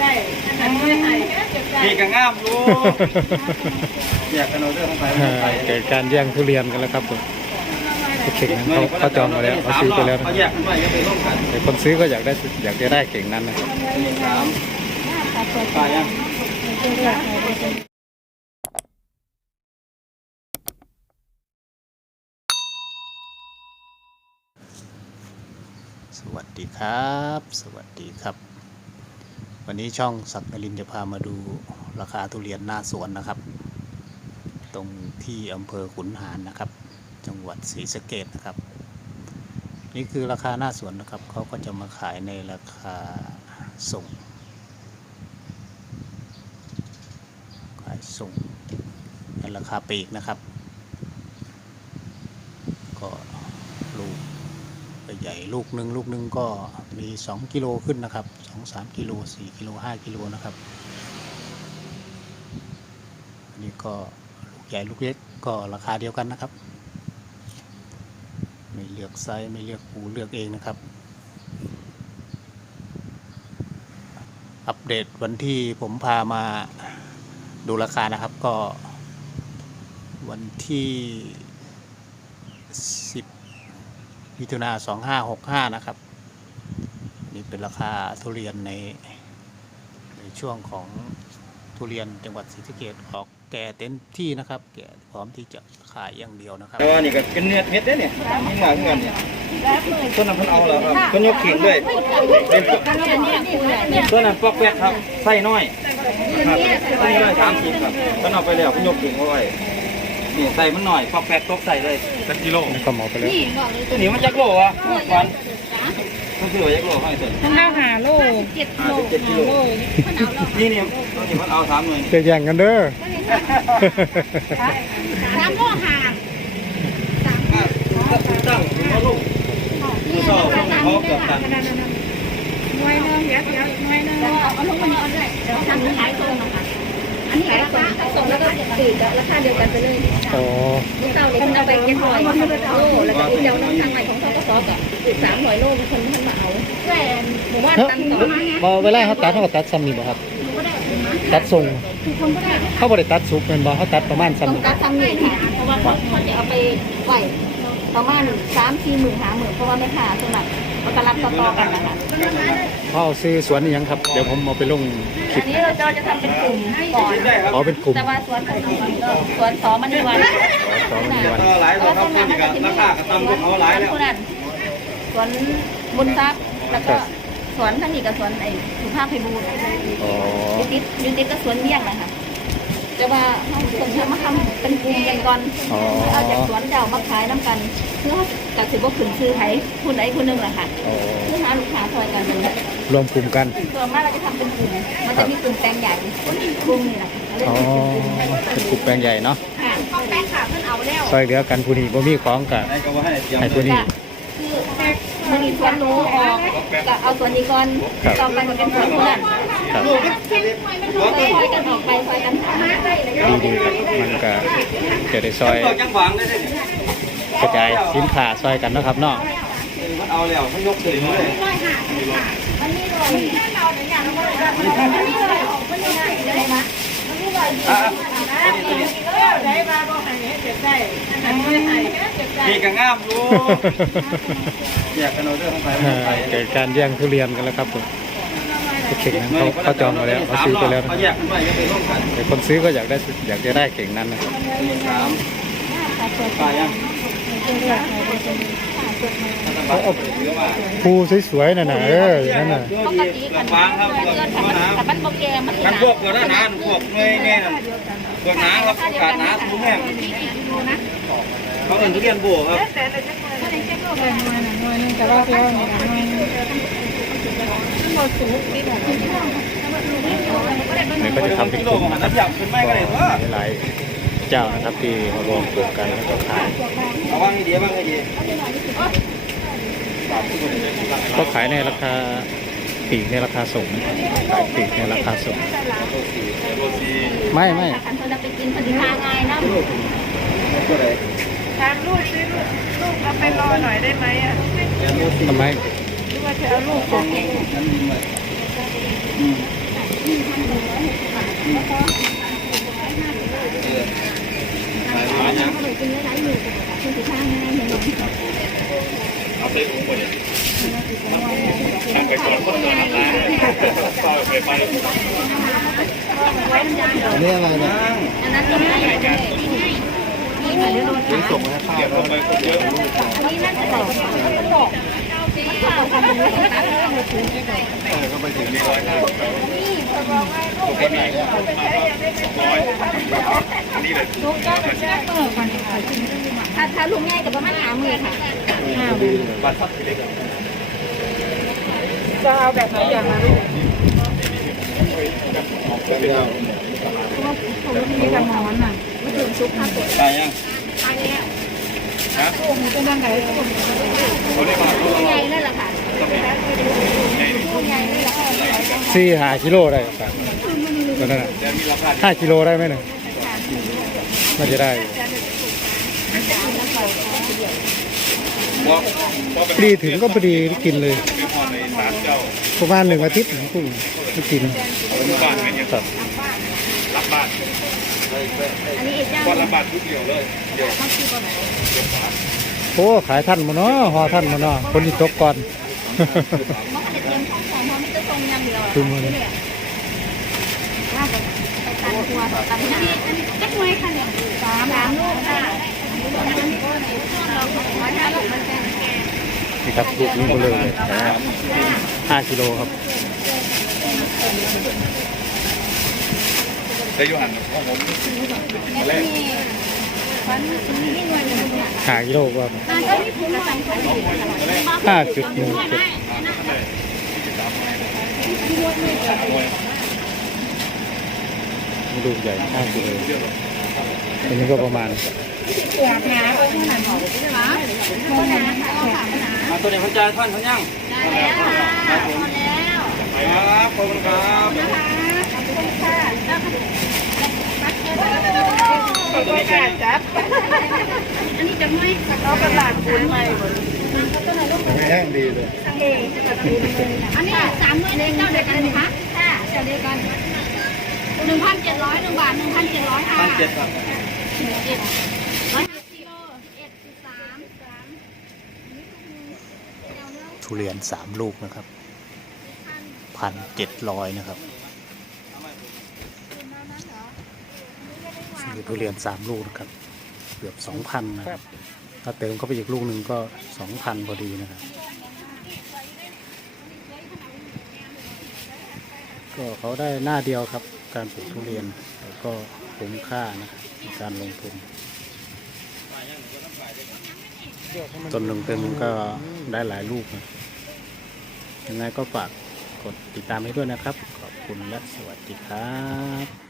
ได้อันนั้นไม่ให้เก็บได้พี่ก็งามอยู่อยากกันเอาเรื่องของไปเอ่อเกิดการแย่งทุเรียนกันแล้วครับผมเข่งนั้นเขาเขาจองมาแล้วเขาซื้อไปแล้วนะเขาแยกกันไว้ก็ไปร่วมกันแต่คนซื้อก็อยากได้อยากจะได้เก่งนั้นนะสี่สามไปยังสวัสดีครับ สวัสดีครับ วันนี้ช่องศักดิ์นรินจะพามาดูราคาทุเรียนหน้าสวนนะครับ ตรงที่อำเภอขุนหารนะครับ จังหวัดศรีสะเกดนะครับ นี่คือราคาหน้าสวนนะครับเขาก็จะมาขายในราคาส่ง ขายส่งในราคาปีกนะครับ ก็ลูกใหญ่ลูกหนึ่งลูกหนึ่งก็มี 2 กิโลขึ้นนะครับ 2 3กิโล4กิโล5กิโลนะครับอันนี้ก็ลูกใหญ่ลูกเล็กก็ราคาเดียวกันนะครับ ไม่เลือกไซส์ไม่เลือกปูเลือกเองนะครับ อัปเดตวันที่ผมพามาดูราคานะครับก็วันที่ 10มิถุนา2565 นะครับ นี่เป็นราคาทุเรียนในในช่วงของทุเรียนจังหวัดศรีสะเกษออกแก่เต็มที่นะครับ แก่พร้อมที่จะขายอย่างเดียวนะครับแต่ว่านี่ก็เป็นเนื้อเม็ดได้เนี่ยมีหงายเหมือนกันเนี่ยต้นนั้นเพิ่นเอาแล้วครับเพิ่นยกเข่งด้วยเป็นต้นนั้นปอกแป๊กครับไส้น้อยครับต้นนี้ร้อยสามสิบครับเพิ่นเอาไปแล้วเพิ่นยกเข่งเอาไว้นี่ใส่มันหน่อยปอกแป๊กตกใส่เลยสักกิโลนี่ก็เหมาไปแล้วตัวนี้มันจักโลอะวัน มันคือว่าจักโลให้ตัวข้างหน้าหาโลห้าสิบเจ็ดกิโลนี่เนี่ตัวนี้มันเอาสามหน่วยจะแย่งกันเด้อสามโลหาตั้งเขาลูกผู้สอบเขากับตันหน่วยนึงเดี๋ยวเดี๋ยวหน่วยนึงเอาลงมานี่เอาด้วยเดี๋ยวทำขายตรงนะคะ อันนี้ขายราคาส่งแล้วก็ตีกับราคาเดียวกันไปเลยอ๋อลูกเต่าเนี่ยมันเอาไปเก็บหอยโลแล้วก็อีกเดียวน้องทางใหม่ของทกศกับอีกสามหน่วยโลเป็นคนท่านมาเอาแหวนหมู่บ้านตันต่อมาเนี่ยพอเวลาเขาตัดเขาก็ตัดซ้ำนี่บ่ครับตัดทรงคือคนก็ได้เขาบ่ได้ตัดสุกเป็นบ่เขาตัดประมาณซ้ำต้องนี่การทำนี่ค่ะเพราะว่าเขาเขาจะเอาไปไหวประมาณสามสี่หมื่นหาหมื่นเพราะว่าไม่ขาดสมัคร มันก็รับต่อๆกันนะคะเขาเอาซื้อสวนนี่ยังครับ เดี๋ยวผมเอาไปลงคลิอัปนนี้เราจะจะทำเป็นกลุ่มก่อนอ๋อเป็นกลุ่มแต่ว่าสวนของเราสวนสอมันวันสองมีวัน ก็หลายตัวครับคนนี้ก็ราคาก็ต่ำกว่าเขาหลายแล้ว สวนบุญทรัพย์แล้วก็สวนท่านนี่กับสวนไอ้สุภาพไพบูลย์อ๋อ ยูติดยูติดก็สวนเมี่ยงนะคะ แต่ว่าเขาส่งเธอมาทำเป็นกลุ่มกันก่อนอ๋อ เอาจากสวนเจ้ามาขายน้ำกันเพื่อจากถือว่าขืนซื้อไทยคุณใดคุณหนึ่งแหละค่ะอ๋อเพื่อหาลูกค้าซอยกันรวมกลุ่มกัน ส่วนมากเราจะทำเป็นกลุ่มมันจะมีกลุ่มแปลงใหญ่กลุ่มนี่แหละเรียกอ๋อ เป็นกลุ่มเป็นกลุ่มแปลงใหญ่เนาะค่ะข้าวแป้งค่ะเพิ่นเอาแล้ว ซอยเหลือกันผู้นี้บ่มีของกับให้ก็ว่าให้เตรียมให้ผู้นี้ คือ มันมีสวนหนูออกก็เอาสวนนี้ก่อนครับ ต่อไปมันเป็นสวนเพื่อนครับซอยกันออกไปซอยกันมาได้เลยดีดีครับมันก็จะได้ซอยตัวจังหวังได้เลยกระจายสินค้าซอยกันเนาะครับเนาะมันเอาแล้วเขายกเข่งเลยอันนี้เลยเราเนี่ยอย่างเราอันนี้เลยออกมันยังไงได้ไหมอันนี้เลยอะได้มาบอกให้เก็บได้อันนั้นไม่ให้เก็บได้พี่ก็งามอ ยู่อยากกันเอาเรื่องของไปเอ่อเกิดการแย่งทุเรียนกันแล้วครับผมเข่งนั้นเขาเขาจองมาแล้วเขาซื้อไปแล้วนะเขาแยกกันไว้ก็ไปร่วมกันแต่คนซื้อก็อยากได้อยากจะได้เก่งนั้นนะครับสี่สามไปยังเอาเอาเยอะมากภูสวยๆน่ะนะเอออย่างนั้นน่ะปกติกักันนฟางครับเกินกัแต่นมันน้แต่มันโบแกมันำกันพวกเกิดหนาพวกเงยแน่พวกหนาครับกาดหนาทุกแม่เขาเอิ้นทุเรียนโบครับ แต่ว่าเพื่อนหน่อยนึงนี่ก็จะทำเป็นกลุ่มนะครับก็มีหลายเจ้านะครับที่มารวมกลุ่มกันแล้วก็ขายระวังให้ดีบ้างให้ดีก็ขายในราคาปลีกในราคาส่งนะครับขายปลีกในราคาส่งไม่ไม่คันคนจะไปกินผลิตภัณฑ์ไงนะตัวไหน ถามลูกสิลูกลูกเอาไปรอหน่อยได้ไหมอะทำไมหรือว่าจะเอาลูกนั้นดีไหมขายมายังเลยเป็นหลายหมื่นกว่าคุณผู้ชายง่ายเอาไปผมหมดเลยทำไปก่อนคนละล้านต่อไปไปอันนี้อะไรนะอันนั้นก็ง่ายง่าย นี่ค่ะเดี๋ยวโดนนี่ส่งมาให้ข้าวเก็บลงไปคนเยอะอันนี้น่าจะบอกมันบอกมันข่าวกันเลยเออก็ไปถึงมีร้อยห้าโอเคมีร้อยอันนี้เลยถ้าถ้าลุงง่ายกับประมาณหามื่นค่ะบัตรทับทีเล็กจะเอาแบบไหนอย่างละลูกเป็นยาวมีกับหมอนน่ะ ถึงซุปข้าวสดได้ยังอันนี้ฮะเป็นยังไงเขาได้มาลูกใหญ่เลยล่ะค่ะลูกใหญ่เลยล่ะสี่หากิโลได้ครับตอนนั้นแต่มีราคาห้ากิโลได้ไหมเนี่ยน่าจะได้อยู่ว่าว่าพอดีถึงก็พอดีกินเลยเป็นพอในสามเจ้าประมาณหนึ่งอาทิตย์ถึงกุ้งไม่กินบ้านเป็นยังครับรับบ้านอันนี้อีกเจ้าก็รับบ้านทุกเดียวเลยเดียวโอ้ขายท่านมาเนาะหอท่านมาเนาะคนที่ตกก่อนมันก็จะเตรียมของของมันไม่ต้องทรงอย่างเดียวคือมันว่าไปตันตัวตันหนาอันนี้เล็กน้อยค่ะเนี่ยสามสามลูกค่ะเราขอห้าลูกมันเป็นนี่ครับลูกนี้ก็เลยห้ากิโลครับ แต่ยูหันของผมแม่นี่ฟันนี่หน่วยหนึ่งเนี่ยห้ากิโลก็มันก็มีภูมิคุ้มกันอยู่ห้าจุดหนึ่งเจ็ดลูกใหญ่ห้ากิโลอันนี้ก็ประมาณปวดหนาเพราะฉะนั้นใช่ไหมก็หนาค่ะค่ะหนามาตัวนี้พันจายท่านพันยังได้แล้วค่ะพอแล้วครับขอบคุณครับ นะคะขอบคุณค่ะเจ้าค่ะตัวแก่จับ อันนี้จะไม่เอากระดาษคูณใหม่หมดแห้งดีเลย อันนี้สามหมื่นเองเจ้าเดียวกันไหมคะค่ะเจ้าเดียวกันหนึ่งพันเจ็ดร้อยหนึ่งบาทหนึ่งพันเจ็ดร้อยค่ะพันเจ็ดครับเจ็ดร้อยสิบเอ็ดสิบสามสามทุเรียนสามลูกนะครับพันเจ็ดร้อยนะครับซื้อ ทุเรียนสามลูกนะครับเกือบสองพันนะครับ ถ้าเติมเข้าไปอีกลูกหนึ่งก็สองพันพอดีนะครับ ก็เขาได้หน้าเดียวครับ การปลูกทุเรียนแต่ก็คุ้มค่านะครับในการลงทุนต้นหนึ่งต้นหนึ่งก็ได้หลายลูกนะยังไงก็ฝากกดติดตามให้ด้วยนะครับ ขอบคุณและสวัสดีครับ